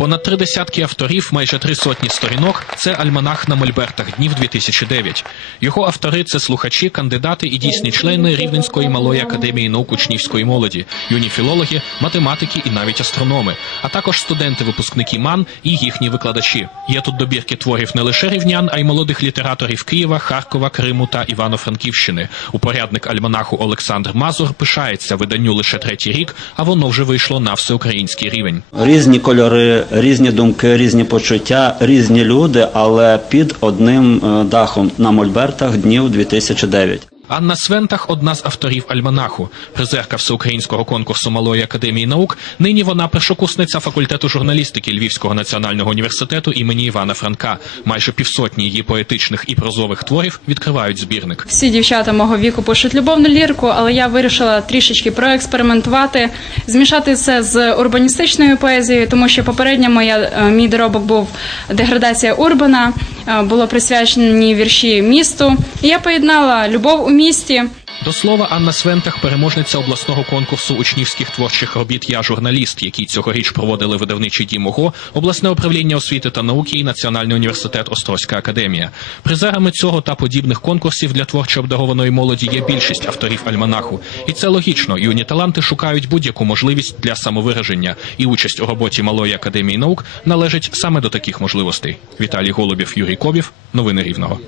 Понад три десятки авторів, майже три сотні сторінок це альманах на мольбертах днів 2009. Його автори це слухачі, кандидати і дійсні члени Рівненської малої академії наук учнівської молоді, юні філологи, математики і навіть астрономи, а також студенти-випускники МАН і їхні викладачі. Є тут добірки творів не лише рівнян, а й молодих літераторів Києва, Харкова, Криму та Івано-Франківщини. Упорядник альманаху Олександр Мазур пишається виданню лише третій рік, а воно вже вийшло на всеукраїнський рівень. Різні кольори, різні думки, різні почуття, різні люди, але під одним е, дахом на Мольбертах днів 2009. Анна Свентах одна з авторів альманаху, призерка всеукраїнського конкурсу Малої академії наук. Нині вона першокурсниця факультету журналістики Львівського національного університету імені Івана Франка. Майже півсотні її поетичних і прозових творів відкривають збірник. Всі дівчата мого віку пишуть любовну лірку, але я вирішила трішечки проекспериментувати, змішати це з урбаністичною поезією, тому що попередня моя е, мій доробок був деградація урбана, було присвячені вірші місту. І я поєднала любов у місті. До слова, Анна Свентах переможниця обласного конкурсу учнівських творчих робіт Я журналіст, який цьогоріч проводили видавничий дім УГО, обласне управління освіти та науки і Національний університет Острозька академія. Призерами цього та подібних конкурсів для творчо обдарованої молоді є більшість авторів альманаху, і це логічно. Юні таланти шукають будь-яку можливість для самовираження, і участь у роботі малої академії наук належить саме до таких можливостей. Віталій Голубів, Юрій Ковів, новини Рівного.